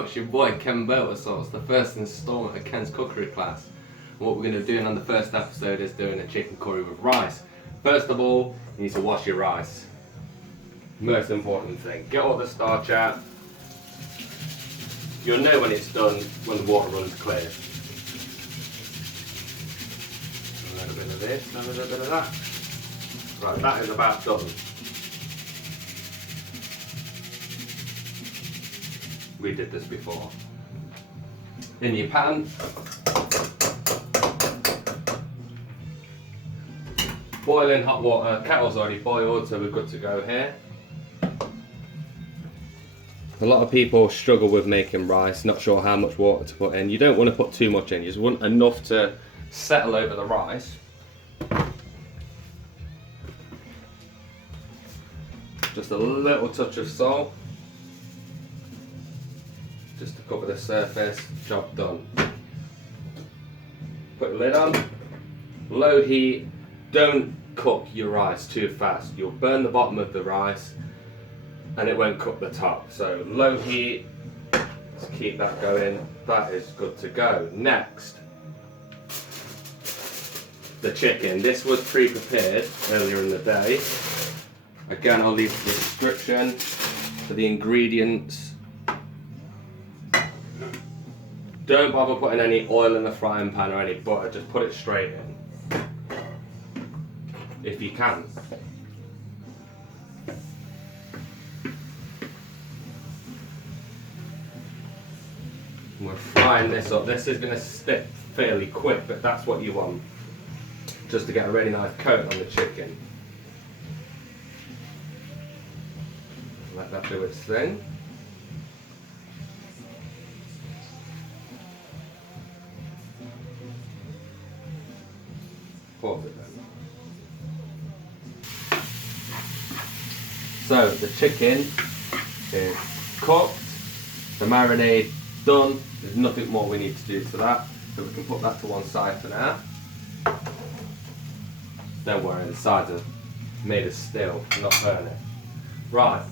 yo, it's your boy Ken Sauce, the first installment of Ken's cookery class. And what we're going to be doing on the first episode is doing a chicken curry with rice. First of all, you need to wash your rice. Most important thing. Get all the starch out. You'll know when it's done when the water runs clear. A little bit of this, and a little bit of that. Right, that is about done. We did this before. In your pan, boiling hot water. Kettle's already boiled, so we're good to go here. A lot of people struggle with making rice, not sure how much water to put in. You don't want to put too much in, you just want enough to settle over the rice. Just a little touch of salt, just to cover the surface, job done. Put the lid on, low heat, don't cook your rice too fast. You'll burn the bottom of the rice and it won't cook the top. So low heat, let's keep that going. That is good to go. Next, the chicken. This was pre-prepared earlier in the day. Again, I'll leave the description for the ingredients. Don't bother putting any oil in the frying pan or any butter, just put it straight in, if you can. We're frying this up. This is going to stick fairly quick, but that's what you want, just to get a really nice coat on the chicken. Let that do its thing. Pause it then. So the chicken is cooked, the marinade done. There's nothing more we need to do to that, so we can put that to one side for now. Don't worry, the sides are made of steel, not burn it. Right.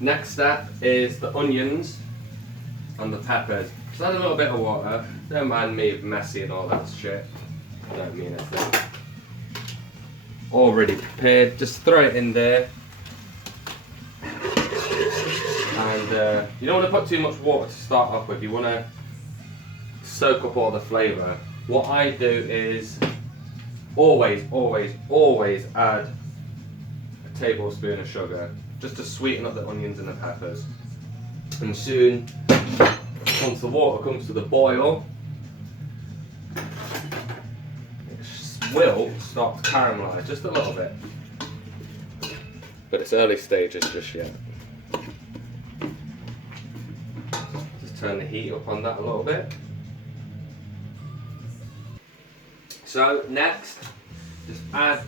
Next step is the onions and the peppers. Just add a little bit of water. Don't mind me messy and all that shit. I don't mean a thing. Already prepared. Just throw it in there. And you don't want to put too much water to start off with. You want to soak up all the flavour. What I do is always add a tablespoon of sugar, just to sweeten up the onions and the peppers. And soon, once the water comes to the boil, it will start to caramelise just a little bit. But it's early stages just yet. Just turn the heat up on that a little bit. So next, just add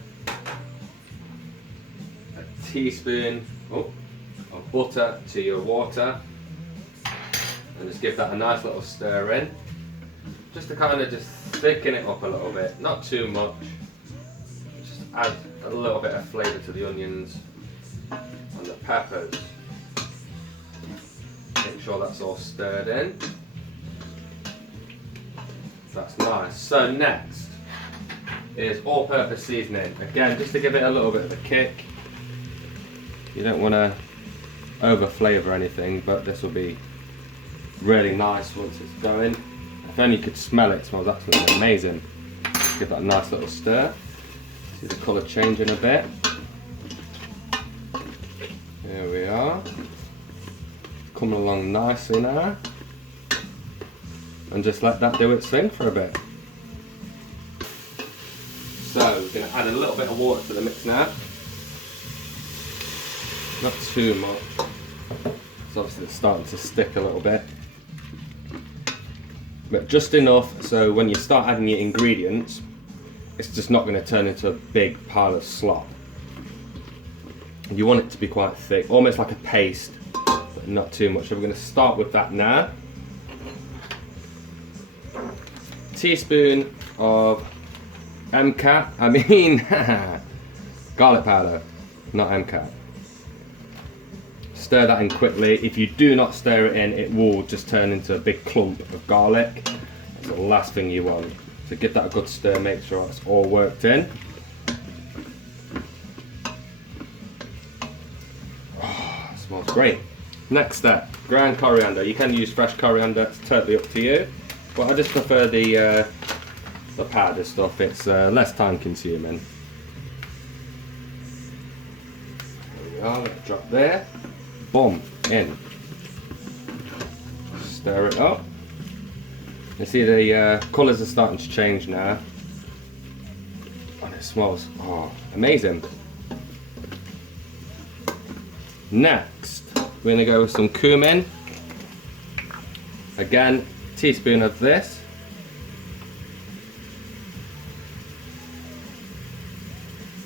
a teaspoon of butter to your water and just give that a nice little stir in, just to kind of just thicken it up a little bit, not too much. Just add a little bit of flavour to the onions and the peppers. Make sure that's all stirred in. That's nice. So next is all-purpose seasoning. Again, just to give it a little bit of a kick. You don't want to over-flavour anything, but this will be really nice once it's going. If only you could smell it, it smells absolutely amazing. Give that a nice little stir. See the colour changing a bit. There we are. Coming along nicely now. And just let that do its thing for a bit. So we're going to add a little bit of water to the mix now. Not too much. So obviously it's starting to stick a little bit. But just enough so when you start adding your ingredients, it's just not going to turn into a big pile of slop. You want it to be quite thick, almost like a paste, but not too much. So we're going to start with that now. Teaspoon of garlic powder, not MCAT. Stir that in quickly. If you do not stir it in, it will just turn into a big clump of garlic. That's the last thing you want. So give that a good stir, make sure it's all worked in. Oh, it smells great. Next step, ground coriander. You can use fresh coriander, it's totally up to you. But I just prefer the powder stuff, it's less time consuming. There we are, let it drop there. Boom, in. Stir it up. You see the colours are starting to change now. And it smells, amazing. Next, we're going to go with some cumin. Again, teaspoon of this.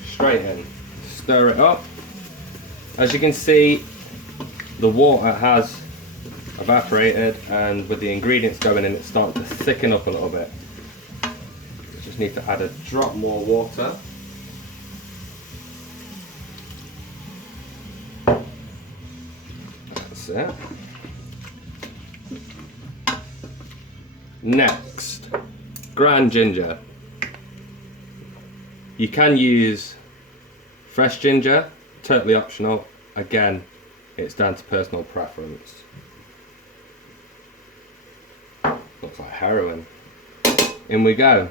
Straight in. Stir it up. As you can see, the water has evaporated, and with the ingredients going in, it's starting to thicken up a little bit. You just need to add a drop more water. That's it. Next, ground ginger. You can use fresh ginger, totally optional. Again, it's down to personal preference. Looks like heroin. In we go.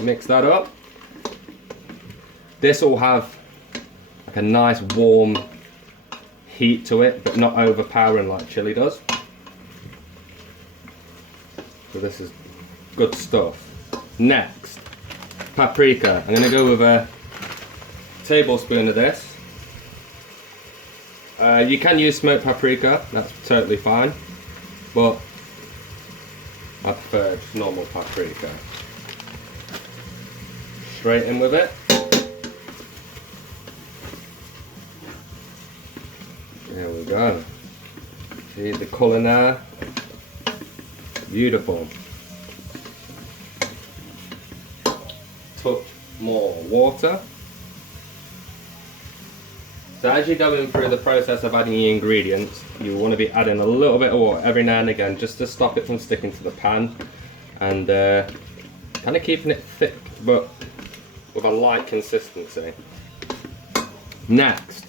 Mix that up. This will have like a nice warm heat to it, but not overpowering like chili does. So this is good stuff. Next, paprika. I'm going to go with a tablespoon of this. You can use smoked paprika, that's totally fine, but I prefer just normal paprika. Straight in with it. There we go. See the colour now? Beautiful. Touch more water. So as you're going through the process of adding your ingredients, you want to be adding a little bit of water every now and again just to stop it from sticking to the pan, and kind of keeping it thick but with a light consistency. Next,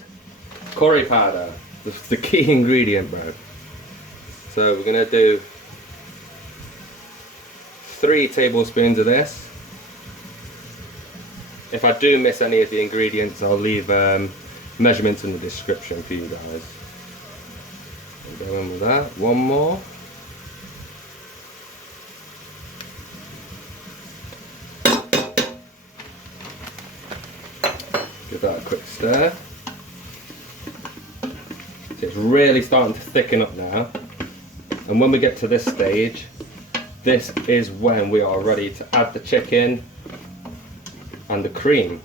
curry powder, the key ingredient, bro. So we're going to do 3 tablespoons of this. If I do miss any of the ingredients, I'll leave measurements in the description for you guys. We'll go in with that. One more. Give that a quick stir. So it's really starting to thicken up now. And when we get to this stage, this is when we are ready to add the chicken and the cream.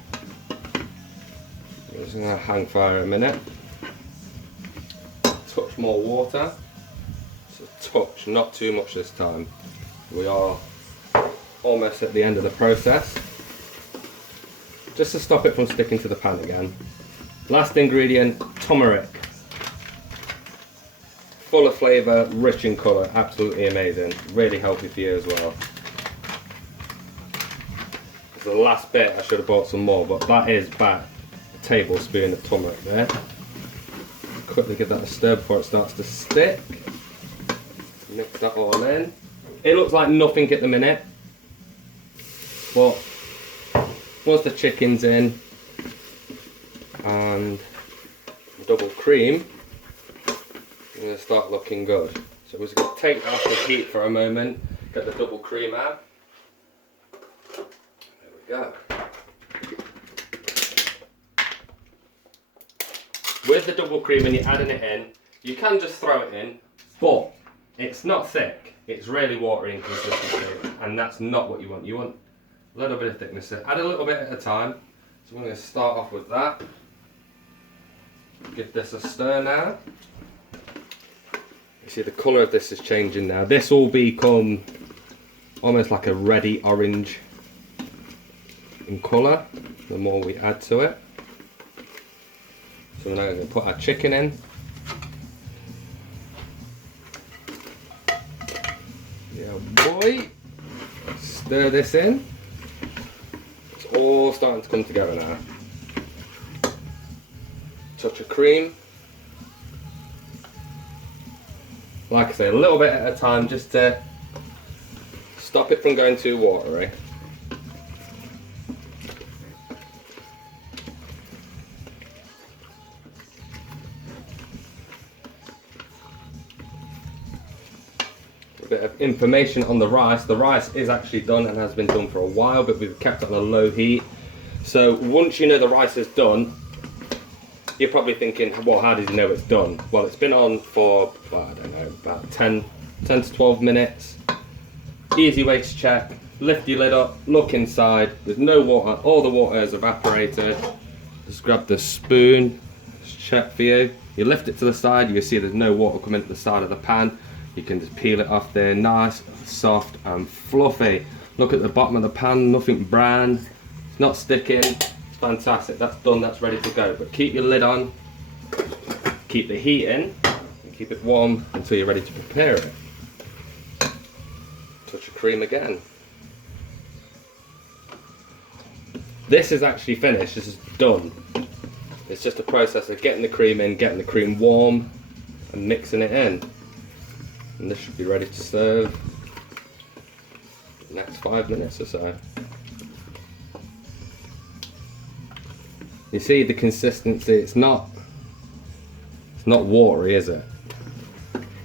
I'm just going to hang fire a minute. Touch more water. Just a touch, not too much this time. We are almost at the end of the process. Just to stop it from sticking to the pan again. Last ingredient, Tumeric. Full of flavour, rich in colour, absolutely amazing. Really healthy for you as well. The last bit, I should have bought some more, but that is about a tablespoon of turmeric there. Quickly give that a stir before it starts to stick. Mix that all in. It looks like nothing at the minute, but once the chicken's in and the double cream, it's going to start looking good. So we're just going to take that off the heat for a moment, get the double cream out. Go. With the double cream and you're adding it in, you can just throw it in, but it's not thick, it's really watery in consistency, and that's not what you want. You want a little bit of thickness. So add a little bit at a time. So I'm going to start off with that. Give this a stir now. You see the colour of this is changing now. This will become almost like a reddy orange in colour the more we add to it. So we're now going to put our chicken in. Yeah, boy. Stir this in. It's all starting to come together now. Touch of cream. Like I say, a little bit at a time just to stop it from going too watery. A bit of information on the rice. The rice is actually done and has been done for a while, but we've kept it on a low heat. So once you know the rice is done, you're probably thinking, well, how did you know it's done? Well, it's been on for, well, I don't know, about 10 to 12 minutes. Easy way to check. Lift your lid up, look inside. There's no water, all the water has evaporated. Just grab the spoon, just check for you. You lift it to the side, you see there's no water coming to the side of the pan. You can just peel it off there, nice, soft and fluffy. Look at the bottom of the pan, nothing brown. It's not sticking. Fantastic, that's done, that's ready to go. But keep your lid on, keep the heat in, and keep it warm until you're ready to prepare it. Touch of cream again. This is actually finished, this is done. It's just a process of getting the cream in, getting the cream warm, and mixing it in. And this should be ready to serve in the next 5 minutes or so. You see the consistency, it's not watery, is it?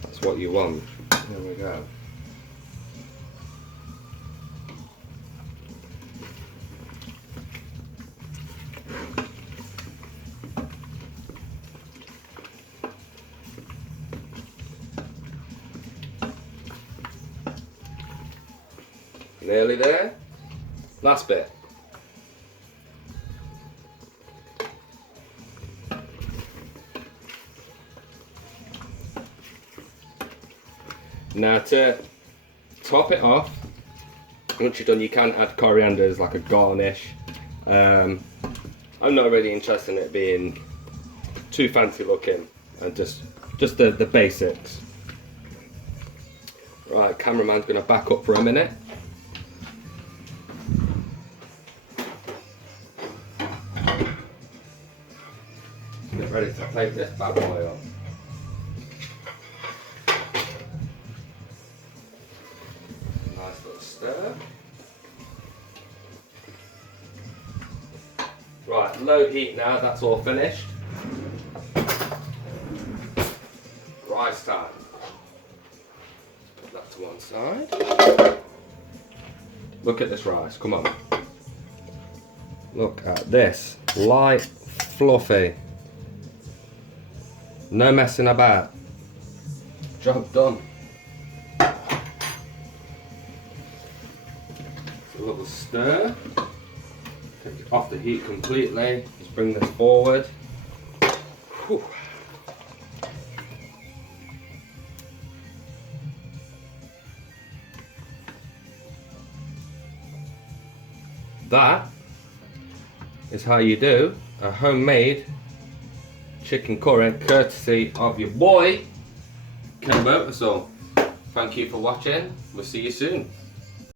That's what you want. There we go. Nearly there. Last bit. Now to top it off, once you're done, you can add coriander as like a garnish. I'm not really interested in it being too fancy looking, and just the basics. Right, cameraman's gonna back up for a minute. Get ready to plate this bad boy up. Nice little stir. Right, low heat now, that's all finished. Rice time. Put that to one side. Look at this rice, come on. Look at this, light, fluffy. No messing about. Job done. A little stir. Take it off the heat completely. Just bring this forward. Whew. That is how you do a homemade chicken curry, courtesy of your boy, Ken Tablespoon. Thank you for watching. We'll see you soon.